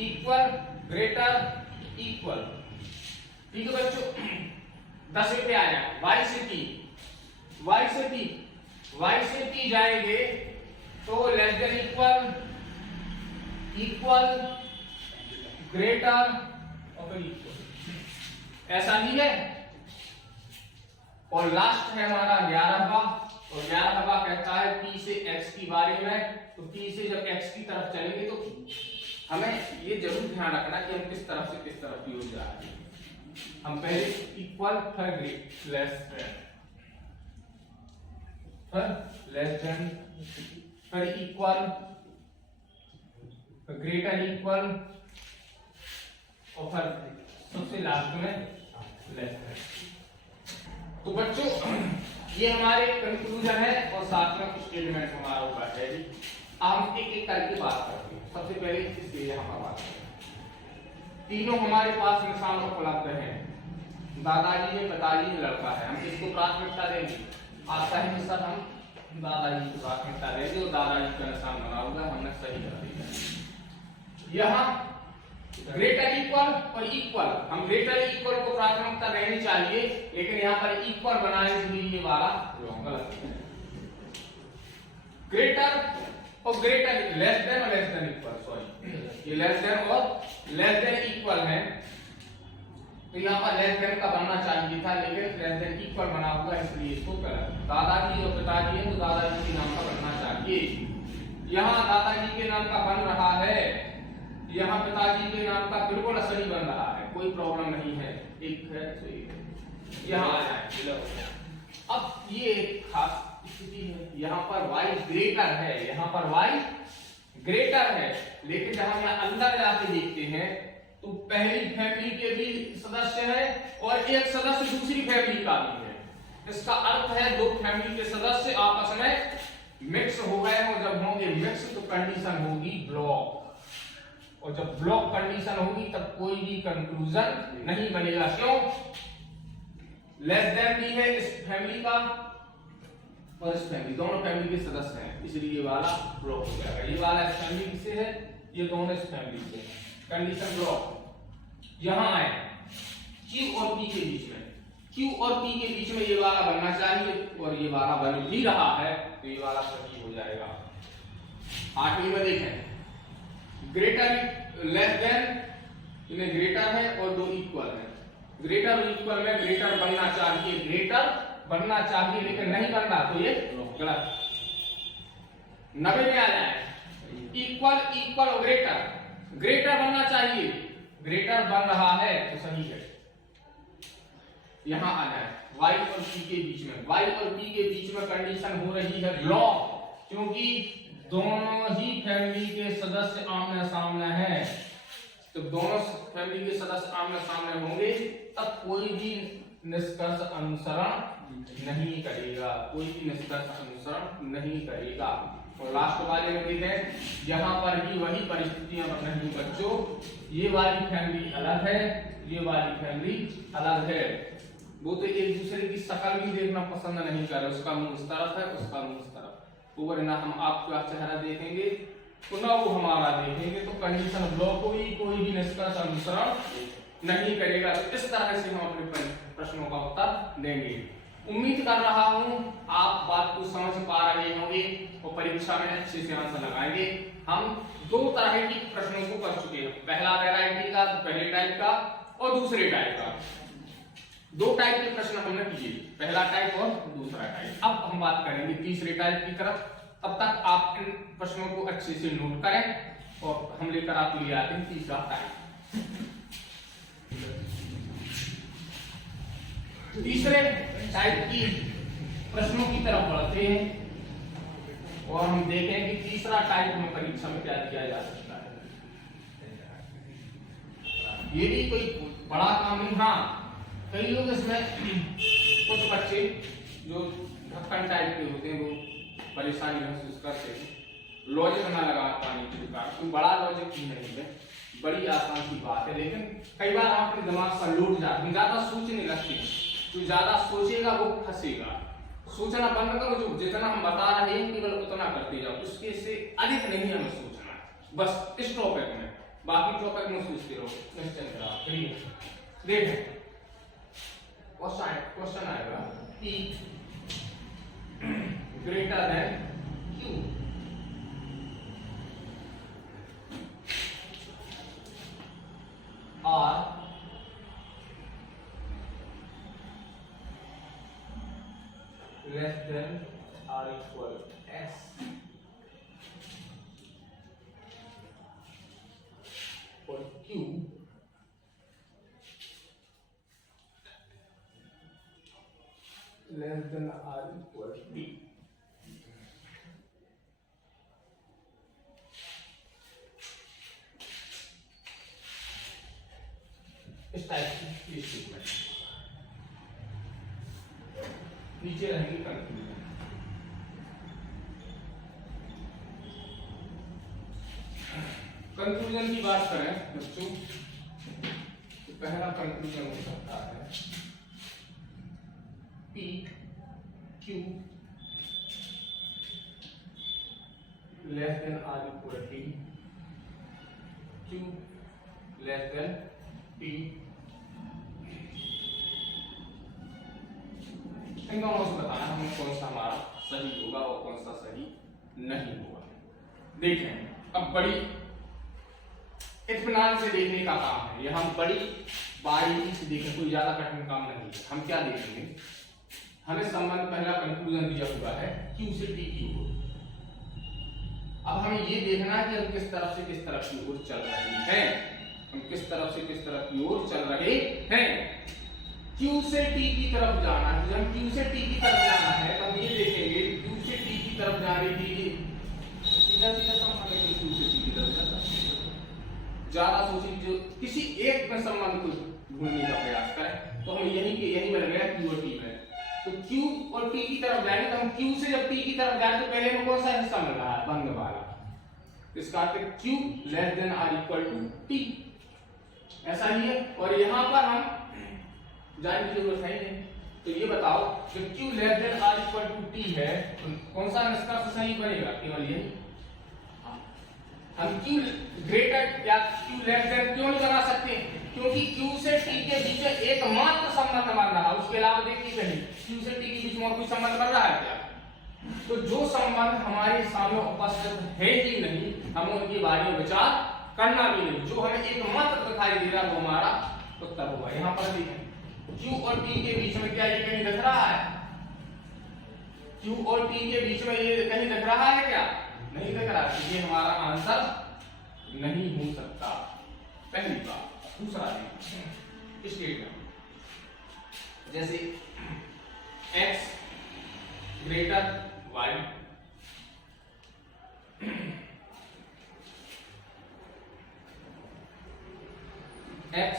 equal greater equal. ठीक है बच्चों, 10वें पे आया y से t जाएंगे तो less than equal equal greater और फिर इक्वल, ऐसा नहीं है। और लास्ट है हमारा 11वां, और 11वां कहता है p से x के बारे में। तो p से जब x की तरफ चलेंगे तो हमें ये जरूर ध्यान रखना कि हम किस तरफ से किस तरफ की ओर जा रहे हैं। हम पहले इक्वल फिर लेस देन फिर इक्वल ग्रेटर इक्वल और फिर सबसे लास्ट में लेस देन। तो बच्चों ये हमारे कंक्लूजन है और साथ में कुछ स्टेटमेंट हमारा ऊपर है जी। हम एक एक करके बात करते हैं। सबसे पहले इसलिए यहाँ पर बात करते हैं, तीनों हमारे पास में सामने उपलब्ध हैं। दादाजी में पिताजी में लड़का है, हम किसको प्राथमिकता देंगे? आता है कि सर हम दादाजी को प्राथमिकता देंगे और दादाजी का निशान बना होगा, हमने सही कर दिया। यहाँ ग्रेटर इक्वल और इक्वल, हम ग्रेटर इक्वल को प्राथमिकता देनी चाहिए, लेकिन यहाँ पर इक्वल बनाने के लिए ये वाला गलत है। ग्रेटर और ग्रेटर लेस देन और लेस देन इक्वल, सॉरी ये लेस देन और लेस देन इक्वल है, तो यहाँ पर लेस देन का बनना चाहिए था, लेकिन लेस देन इक्वल बना हुआ है इसलिए इसको गलत। दादाजी और पिताजी है तो दादाजी के नाम का बनना चाहिए। यहाँ दादाजी के नाम का बन रहा है, यहाँ पिताजी के नाम का बिल्कुल असली बन रहा है, कोई प्रॉब्लम नहीं है, एक है तो एक यहाँ आ जाए। अब ये एक खास स्थिति है, यहाँ पर y ग्रेटर है, यहाँ पर y ग्रेटर है, लेकिन जब हम यहाँ अंदर जाके देखते हैं तो पहली फैमिली के भी सदस्य है और एक सदस्य दूसरी फैमिली का भी है। इसका अर्थ है दो फैमिली के सदस्य आपस में मिक्स हो गए, और जब होंगे मिक्स तो कंडीशन होगी ब्लॉक, और जब ब्लॉक कंडीशन होगी तब कोई भी कंक्लूजन नहीं बनेगा। क्यों? लेस देन भी है इस फैमिली का और इस फैमिली, दोनों फैमिली के सदस्य हैं, इसलिए ये वाला ब्लॉक हो जाएगा। ये वाला इस फैमिली से है, ये दोनों इस फैमिली से हैं, कंडीशन ब्लॉक। यहां आए Q और P के बीच में, Q और P के बीच में ये वाला बनना चाहिए, और ये वाला बन भी रहा है, तो ये वाला सही हो जाएगा। 8वीं में देखें ग्रेटर लेस देन, इन्हें ग्रेटर है और दो इक्वल है। ग्रेटर और इक्वल में ग्रेटर बनना चाहिए, ग्रेटर बनना चाहिए, लेकिन नहीं बन रहा तो ये गलत। 90 में आ जाए इक्वल इक्वल और ग्रेटर, ग्रेटर बनना चाहिए, ग्रेटर बन रहा है तो सही है। यहां आ जाए y और p के बीच में, y और p के बीच में कंडीशन हो रही है ब्लॉक, क्योंकि दोनों ही फैमिली के सदस्य आमने सामने हैं। तो दोनों फैमिली के सदस्य आमने सामने होंगे तब कोई भी निष्कर्ष अनुसरण नहीं करेगा, कोई भी निष्कर्ष अनुसरण नहीं करेगा। और लास्ट वाले में देखें, यहाँ पर भी वही परिस्थितियां बन रही बच्चों, ये वाली फैमिली अलग है, ये वाली फैमिली अलग है, वो तो एक दूसरे की शक्ल भी देखना पसंद नहीं कर रहे, उसका मुंह इस तरफ है, उसका मुंह इस तरफ, ऊपर ना हम आपका चेहरा देखेंगे तो ना वो हमारा देखेंगे, तो कंडीशन ब्लॉक हुई, कोई भी निष्कर्ष अनुसरण नहीं करेगा। तो इस तरह से हम अपने प्रश्नों का उत्तर देंगे। उम्मीद कर रहा हूं आप बात को समझ पा रहे होंगे और परीक्षा में अच्छे से आंसर लगाएंगे। हम दो तरह के प्रश्नों को कर चुके हैं, पहला वैरायटी का, पहले टाइप का और दूसरे टाइप का। दो टाइप के प्रश्न हमने किए, पहला टाइप और दूसरा टाइप। अब हम बात करेंगे तीसरे टाइप की तरफ, तब तक आप इन प्रश्नों को अच्छे से नोट करें और हम लेकर आपके लिए आते हैं तीसरा टाइप। तीसरे टाइप की प्रश्नों की तरफ बढ़ते हैं और हम देखें कि तीसरा टाइप में परीक्षा में क्या किया जा सकता है। ये भी कोई बड़ा काम नहीं। हाँ, कई लोग इसमें कुछ बच्चे जो ढक्कन टाइप के होते हैं वो परेशानी महसूस करते हैं, लॉजिक ना लगा पाने के कारण। कोई बड़ा लॉजिक ही नहीं है, बड़ी आसान सी बात है, लेकिन कई बार आपके दिमाग पर लोड जाते हैं, ज्यादा सोचने लगते हैं, जो ज्यादा सोचेगा वो फंसेगा। सोचना बंद करो, जो जितना हम बता रहे हैं केवल उतना करते जाओ, उसके से अधिक नहीं हमें सोचना, बस इस टॉपिक में, बाकी टॉपिक में सोचते रहो निश्चिंत रहो। देखें क्वेश्चन आएगा P greater than Q, R less than or equal S और Q less than or equal P। इस टाइप की स्टेटमेंट नीचे रहेंगे कंक्लूजन। कंक्लूजन की बात करें बच्चों तो पहला कंक्लूजन हो सकता है P Q less than or equal T, Q less than P। इन दोनों से बताना हमें कौन सा हमारा सही होगा और कौन सा सही नहीं होगा। देखें अब बड़ी इत्मीनान से देखने का काम है, ये हम बड़ी बारीकी से देखें, कोई ज्यादा कठिन काम नहीं है। हम क्या देखेंगे, हमें संबंध पहला कंक्लूजन दिया हुआ है Q से T की ओर। अब हमें ये देखना है कि हम किस तरफ से किस तरफ की ओर चल रहे हैं, हम किस तरफ से किस तरफ की ओर चल रहे हैं। Q से T की तरफ जाना है, जब Q से T की तरफ जाना है तो हम ये देखेंगे Q से T की तरफ जाने के लिए सीधा सीधा संबंध है Q से T की तरफ जाता है। ज्यादा सोचिए, जो किसी एक में संबंध को ढूंढने का प्रयास करें तो हम यही मिल गया Q और T में। तो Q और T की तरफ जाएंगे तो हम Q से जब T की तरफ जाए तो पहले में कौन सा हिस्सा मिल रहा है, बंद वाला, इसका अर्थ Q less than or equal to T, ऐसा ही है। और यहाँ पर हम जाने की जरूरत है नहीं, तो ये बताओ जब Q less than or equal to T है तो कौन सा निष्कर्ष सही बनेगा, केवल यही। हम Q ग्रेटर या Q लेस देन क्यों नहीं बना सकते, क्योंकि Q से T के बीच एकमात्र संबंध बन रहा है, उसके अलावा देखिए कहीं Q से T के बीच में और कोई संबंध बन रहा है क्या। तो जो संबंध हमारे सामने उपस्थित है ही नहीं, हम उनके बारे में विचार करना भी नहीं, जो हमें एकमात्र दिखाई दे रहा है वो हमारा उत्तर होगा। यहाँ पर देखें Q और T के बीच में क्या ये कहीं दिख रहा है, Q और T के बीच में ये कहीं दिख रहा है क्या, नहीं दिख रहा, तो ये हमारा आंसर नहीं हो सकता, पहली बात। दूसरा स्टेटमेंट जैसे x greater y, x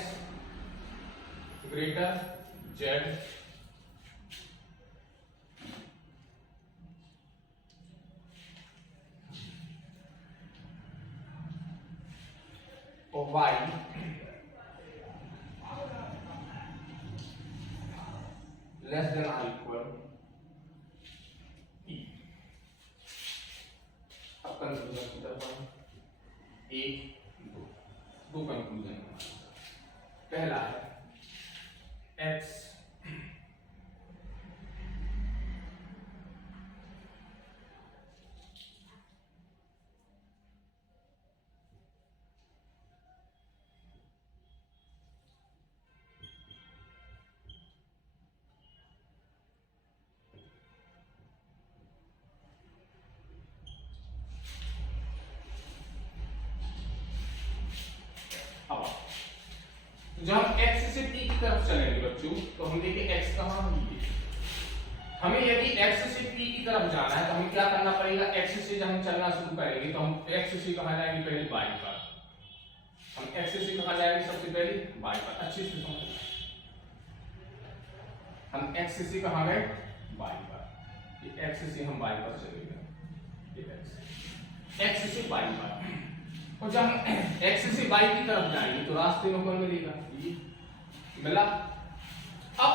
greater z, और y less than or equal P। अब कंक्लूजन की तरफ एक दो कंक्लूजन। पहला है x जब हम x से t की तरफ चलेंगे बच्चों तो हम देखें x कहां है, हमें यदि x से t की तरफ जाना है तो हमें क्या करना पड़ेगा, x से जब हम चलना शुरू करेंगे तो हम x से कहां जाएंगे, पहले y पर। हम x से कहां जाएंगे, सबसे पहले y पर। अच्छे से समझो, हम x से कहां गए, y पर। ये x से हम y पर चले गए, ये x से y पर। और जब हम x से y की तरफ जाएंगे तो रास्ते में कौन मिलेगा, ये मिला। अब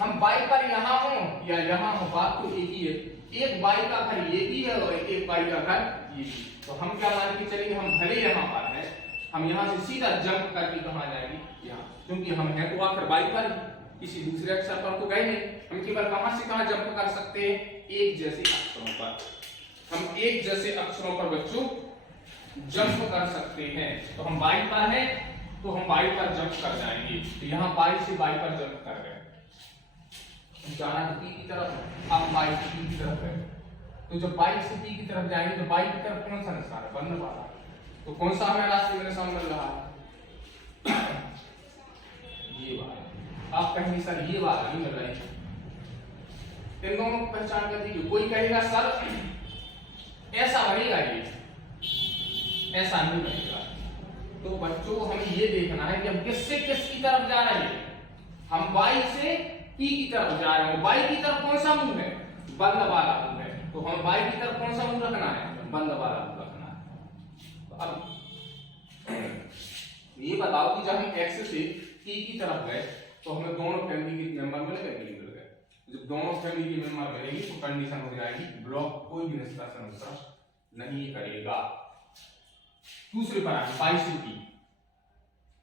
हम बाई पर यहाँ हो या यहाँ हो, बात तो एक ही है। एक बाई का घर ये भी है और एक बाई का घर ये भी। तो हम क्या मान के चलेंगे, हम भले यहाँ पर हैं, हम यहाँ से सीधा जंप करके कहाँ जाएंगे, यहाँ, क्योंकि हम हैं तो आखिर बाई पर, किसी दूसरे अक्षर पर तो गए नहीं। हम केवल कहाँ से कहाँ जंप कर सकते हैं, एक जैसे अक्षरों पर। हम एक जैसे अक्षरों पर बच्चों जंप कर सकते हैं। तो हम बाई पर हैं तो हम बाई पर जंप कर जाएंगे। तो यहाँ बाई से बाई पर जंप कर गए, जाना तो पी की तरफ, अब बाई से पी की तरफ है। तो जब बाई से पी की तरफ जाएंगे तो बाई की तरफ कौन सा निशान है, बंद वाला। तो कौन सा हमें रास्ते में निशान मिल रहा है, ये वाला। आप कहेंगे सर ये वाला नहीं मिल रहा है, इन दोनों को पहचान कर दीजिए। कोई कहेगा सर ऐसा बनेगा, ये ऐसा नहीं बनेगा। तो बच्चों हमें ये देखना है कि हम किससे किसकी तरफ जा रहे हैं। हम बाई से पी की तरफ जा रहे हैं। बाई की तरफ कौन सा मुंह है, बंद वाला मुंह है। तो हमें बाई की तरफ कौन सा मुंह रखना है, बंद वाला मुंह रखना है। तो अब ये बताओ कि जब हम एक्स से पी की तरफ गए तो हमें दोनों फैमिली के मेंबर मिल गए। जब दोनों फैमिली के मेंबर मिलेगी तो कंडीशन हो जाएगी ब्लॉक कोई भी निष्कर्षण अनुसार नहीं करेगा। दूसरे पर आए वाई से पी,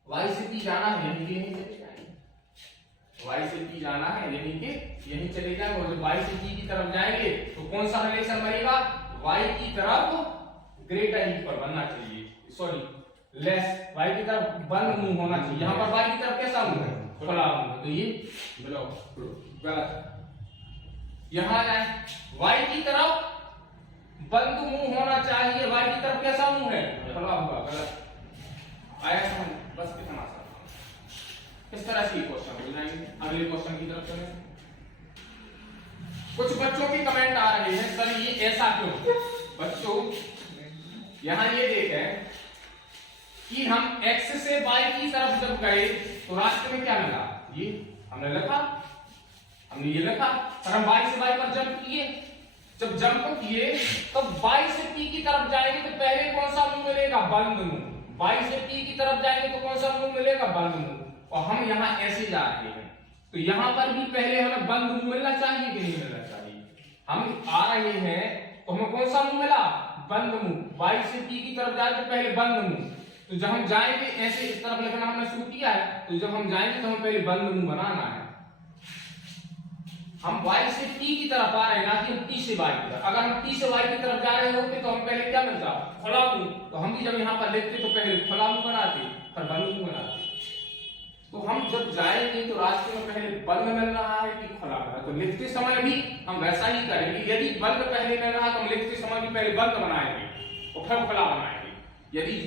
वाई से पी जाना है यहीं के यहीं चले जाएंगे। वाई से पी जाना है यहीं के यहीं चले जाएंगे। और जब वाई से पी की तरफ जाएंगे तो कौन सा रिलेशन बनेगा, वाई की तरफ ग्रेटर इक्वल बनना चाहिए, सॉरी लेस, वाई की तरफ बंद मुंह होना चाहिए। यहाँ पर वाई की तरफ कैसा मुंह है, खुला मुंह। तो ये गलत। यहाँ जाए वाई की तरफ बंद मुंह होना चाहिए, वाई की तरफ कैसा मुंह है, खुला हुआ। गलत आया समझ, बस इतना सा। इस तरह से क्वेश्चन हो जाएंगे। अगले क्वेश्चन की तरफ चलें। कुछ बच्चों की कमेंट आ रहे हैं सर ये ऐसा क्यों। बच्चों यहां ये देखें कि हम x से y की तरफ जब गए तो रास्ते में क्या मिला, ये हमने लिखा, हमने ये लिखा। और हम y से y पर जंप किए, जब जंप किए तो y से p की तरफ जाएंगे तो पहले कौन सा मुंह मिलेगा, बंद मुंह। y से p की तरफ जाएंगे तो कौन सा मुंह मिलेगा, बंद मुंह। और हम यहाँ ऐसे जा रहे हैं तो यहाँ पर भी पहले हमें बंद मुंह मिलना चाहिए कि नहीं मिलना चाहिए। हम आ रहे हैं तो हमें कौन सा मुंह मिला, बंद मुंह। y से p की तरफ जाए तो पहले बंद मुंह। तो जब हम जाएंगे ऐसे इस तरफ लिखना हमने शुरू किया है, तो जब हम जाएंगे तो हमें पहले बंद मुंह बनाना है। हम y से p की तरफ आ रहे हैं, ना कि हम p से y की तरफ। अगर हम p से y की तरफ जा रहे होते तो हम पहले क्या मिलता, खुला मुंह। तो हम भी जब यहाँ पर लिखते तो पहले खुला मुंह बनाते फिर बंद मुंह बनाते। तो हम जब जाएंगे तो रास्ते में पहले बंद मिल रहा है कि खुला मिल रहा है, तो लिखते समय भी हम वैसा ही करेंगे। यदि बंद पहले मिल रहा है तो हम लिखते समय भी पहले बंद बनाएंगे और फिर खुला बनाएंगे। यदि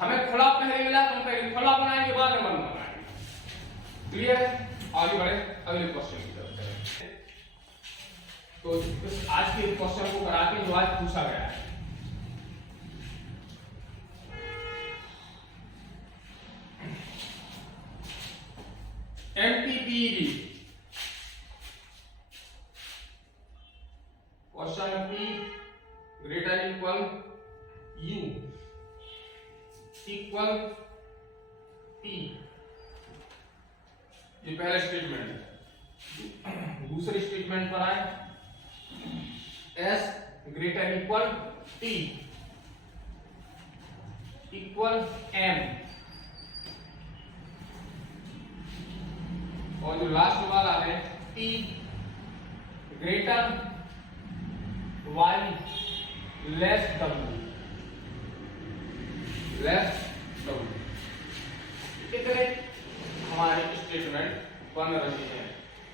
हमें खुला पहले मिला तो हम पहले खुला बनाएंगे बाद में बंद बनाएंगे। क्लियर है, आगे बढ़े अगले क्वेश्चन की तरफ चलें। तो इस आज के क्वेश्चन को कराते जो आज पूछा गया है, MPPED question P greater equal U equal P, ये पहला स्टेटमेंट है। दूसरे स्टेटमेंट पर आए S greater equal T equal M, और जो लास्ट वाला है P greater Y less W, less W। इतने हमारे स्टेटमेंट बन रहे हैं।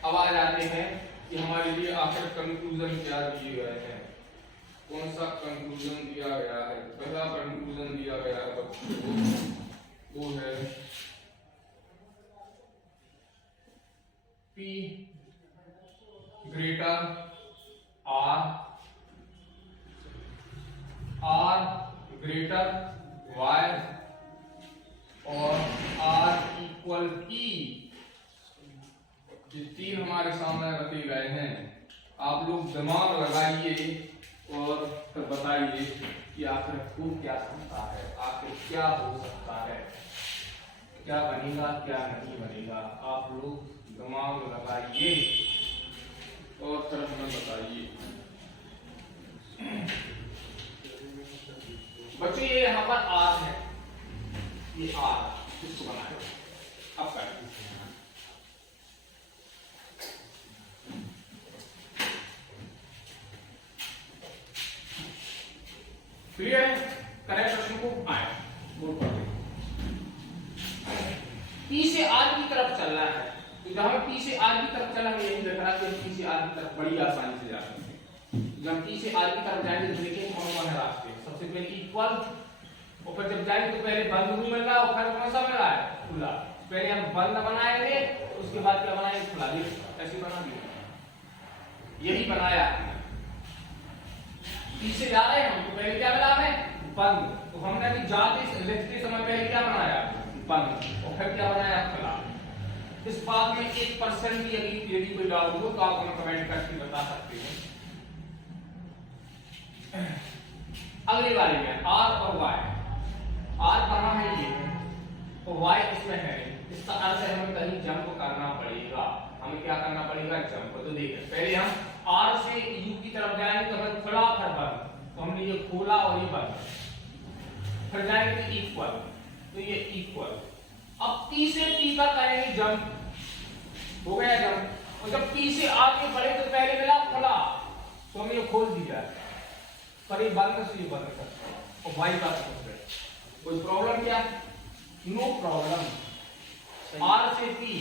अब आ जाते हैं कि हमारे लिए आखिर कंक्लूजन क्या दिए गए हैं। कौन सा कंक्लूजन दिया गया है, पहला कंक्लूजन दिया गया है वो है P greater R greater Y और R इक्वल P। ये तीन हमारे सामने रखे गए हैं। आप लोग दिमाग लगाइए और फिर बताइए कि आखिर को क्या सकता है, आखिर क्या हो सकता है, क्या बनेगा क्या नहीं बनेगा। आप लोग दिमाग लगाइए। और तरफ में बताइए बच्चों, ये यहाँ पर आर है, ये आर इसको बनाए अब कर क्लियर है। करेक्ट प्रश्न को आया पी से आर की तरफ चलना है, तो जहां पी से आर की तरफ चला, यही देख रहा है कि पी से आर की तरफ बड़ी आसानी से जा सकते हैं। जब पी से आर की तरफ जाएंगे तो देखिए कौन कौन है रास्ते। सबसे पहले इक्वल, और फिर जब जाएंगे तो पहले बंद भी मिल रहा है और फिर कौन सा मिल रहा है, खुला। पहले हम बंद बनाएंगे, उसके बाद क्या बनाएंगे, खुला। ऐसे बना दिया, यही बनाया। पी से जा रहे हैं हम, तो पहले क्या मिला हमें, बंद। तो हमने अभी जाते लिखते समय पहले क्या बनाया, बंद, और फिर क्या बनाया, खुला। इस बात में 1% भी यदि कोई डाउट हो तो आप हमें कमेंट करके बता सकते हैं। अगली बारी में आर और वाई। आर कहाँ है, ये है, तो वाई इसमें है। इसका अर्थ है हमें कहीं जंप करना पड़ेगा। हमें क्या करना पड़ेगा, जंप। तो देखिए पहले हम आर से यू की तरफ जाएंगे तो हमें खुला फिर बंद, तो हमने ये खोला और ये बंद। फिर जाएंगे तो इक्वल, तो ये इक्वल। अब पी से पी का करेंगे जंप, हो गया जंप। और जब पी से आगे बढ़े तो पहले मिला खुला, तो हमने ये खोल दिया, पर ये बंद से ये बंद कर, और वाई का कोई प्रॉब्लम क्या, नो प्रॉब्लम। आर से पी,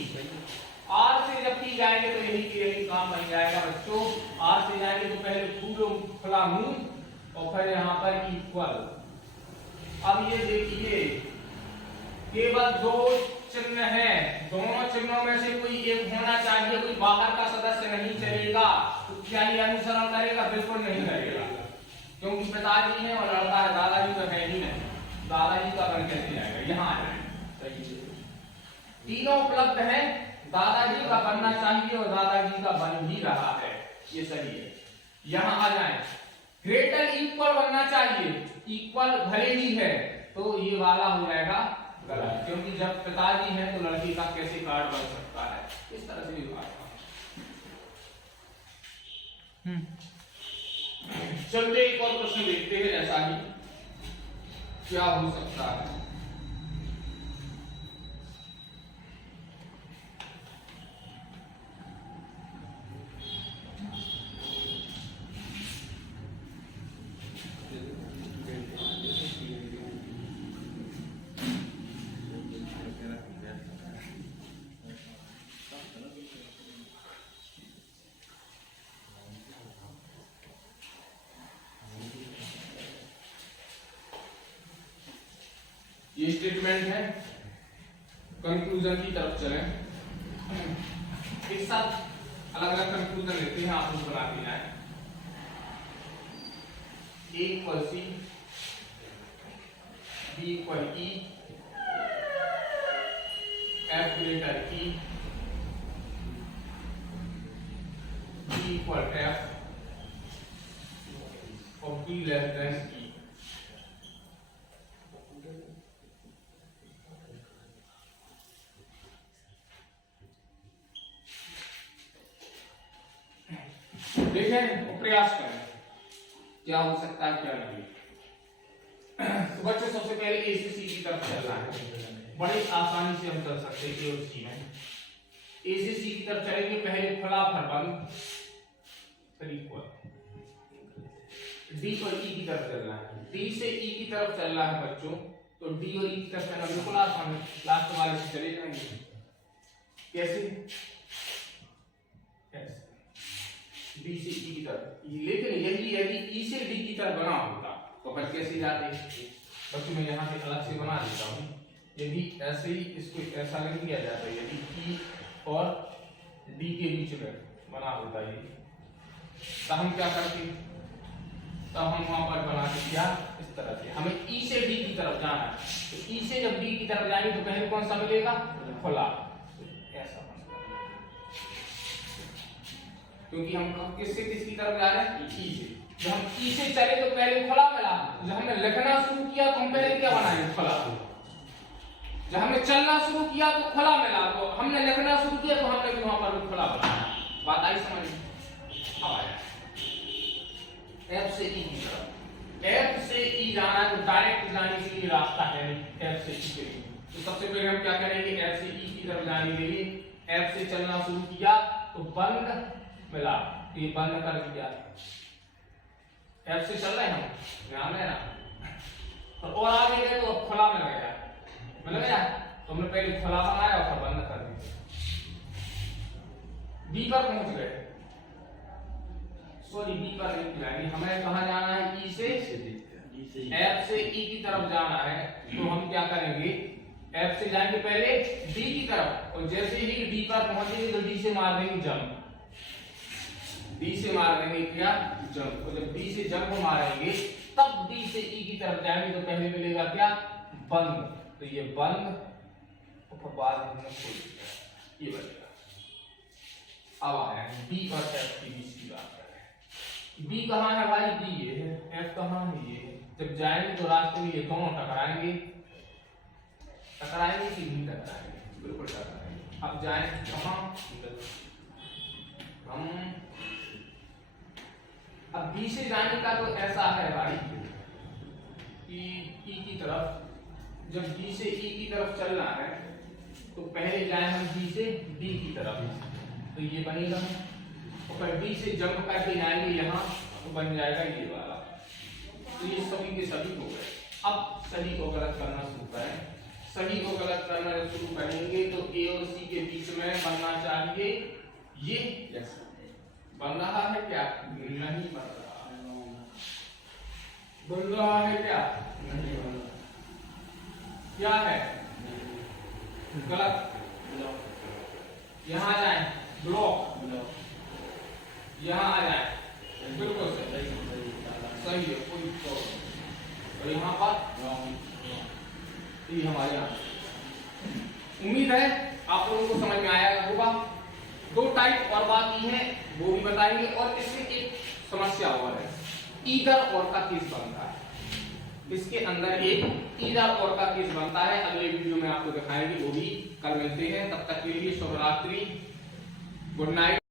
आर से जब पी जाएंगे तो यही काम बन जाएगा बच्चों। आर से जाएंगे तो पहले खुला मुंह और फिर यहाँ पर इक्वल। अब ये देखिए केवल दो चिन्ह है, दोनों चिन्हों में से कोई एक होना चाहिए, कोई बाहर का सदस्य नहीं चलेगा। तो क्या ये अनुसरण करेगा, बिल्कुल नहीं करेगा, क्योंकि पिताजी है और लड़का है, दादाजी तो है ही नहीं। दादाजी का बन कैसे जाएगा, यहाँ आ जाए। तीनों उपलब्ध हैं, दादाजी का बनना चाहिए और दादाजी का बन भी रहा है, ये सही है। यहाँ आ जाए, ग्रेटर इक्वल बनना चाहिए, इक्वल भले ही है, तो ये वाला हो जाएगा गलत, क्योंकि जब पिताजी हैं तो लड़की का कैसे कार्ड बन सकता है, इस तरह से भी बात। चलते एक और प्रश्न देखते हैं, ऐसा ही क्या हो सकता है। ये स्टेटमेंट है, कंक्लूजन की तरफ चलें। एक साथ अलग अलग कंक्लूजन लेते हैं, आप लोग बनाते जाए। ए इक्वल सी, बी इक्वल ई, एफ ग्रेटर ई, बी इक्वल एफ और बी लेस देन ई। देखें, प्रयास करें क्या हो सकता है क्या नहीं। तो बच्चों सबसे पहले ए से सी की तरफ चलना है, बड़ी आसानी से हम चल सकते हैं। ए और सी में ए से सी की तरफ चलेंगे, पहले खुला फिर बंद, फिर इक्वल। डी और ई की तरफ चलना है, डी से ई की तरफ चलना है बच्चों, तो डी और ई की तरफ चलना बिल्कुल आसान है, लास्ट वाले से चले जाएंगे। कैसे, डी से ई की तरफ, लेकिन यदि ई से डी की तरफ बना होता तो फिर कैसे जाते बच्चों, मैं यहाँ से अलग से बना देता हूँ। यदि ऐसे ही इसको ऐसा लिख दिया जाता है, यदि ई और डी के बीच में बना होता ये, तो हम क्या करते, तब हम वहां पर बनाते क्या, इस तरह से। हमें ई से डी की तरफ जाना है, तो ई से जब डी की तरफ जाएंगे तो पहले कौन सा मिलेगा, खुला, ऐसा। क्योंकि हम किससे किसकी तरफ जा रहे हैं, ई से। जब हम ई से चले तो पहले खुला मिला, जब हमने लिखना शुरू किया तो हम पहले क्या बनाएंगे, खुला। जब हमने चलना शुरू किया तो खुला मिला, तो हमने लिखना शुरू किया तो हमने वहां पर खुला बनाया। बात आई समझ, अब आया एफ से ई की तरफ, एफ से ई जाना है तो डायरेक्ट जाने के लिए रास्ता है एफ से ई के लिए। तो सबसे पहले हम क्या करेंगे, एफ से ई की तरफ जाने के लिए एफ से चलना शुरू किया तो बंद मिला, तो ये बंद कर दिया। एफ से चल रहे हम, ध्यान देना, और आगे गए तो खुला मिल गया, मिल गया। तो हमने पहले खुला बनाया और फिर बंद कर दिया। बी पर पहुंच गए, सॉरी बी पर नहीं जाएंगे, हमें कहाँ जाना है, ई से एफ से ई की तरफ जाना है। तो हम क्या करेंगे, एफ से जाएंगे पहले डी की तरफ, और जैसे ही डी पर पहुंचेंगे तो डी से मार देंगे जंप, डी से मार देंगे क्या, जंप। और जब डी से जंप मारेंगे तब डी से ई की तरफ जाएंगे तो पहले मिलेगा क्या, बंद। तो ये बंद और फिर बाद में हमने खोल दिया, ये बनेगा। अब आया बी और एफ की बीच की बात करें। बी कहाँ है भाई, बी ये है, एफ कहाँ है, ये। जब जाएंगे तो रास्ते में ये दोनों टकराएंगे, टकराएंगे कि नहीं टकराएंगे, बिल्कुल टकराएंगे। अब जाए कहाँ, हम अब बी से जाने का तो ऐसा है भाई कि ई की तरफ, जब बी से ई की तरफ चलना है तो पहले जाए हम बी से डी की तरफ, तो ये बनेगा। और फिर डी से जंप करके जाएंगे यहाँ तो बन जाएगा ये वाला। तो ये सभी के सभी हो गए। अब सही को गलत करना शुरू करें, सही को गलत करना शुरू करेंगे तो ए और सी के बीच में बनना चाहिए ये, बन रहा है क्या, नहीं बन रहा, बन रहा है क्या, नहीं बन रहा, क्या है गलत, यहाँ आ जाए ब्लॉक, यहाँ आ जाए बिल्कुल सही है, कोई प्रॉब्लम। और यहाँ पर ये हमारे यहाँ, उम्मीद है आप लोगों को समझ में आया होगा। दो टाइप और बाकी है वो भी बताएंगे, और इसमें एक समस्या और है, ईदर और का केस बनता है, इसके अंदर एक ईदर और का केस बनता है। अगले वीडियो में आपको दिखाएंगे, वो भी कल मिलते हैं। तब तक के लिए शुभ रात्रि, गुड नाइट।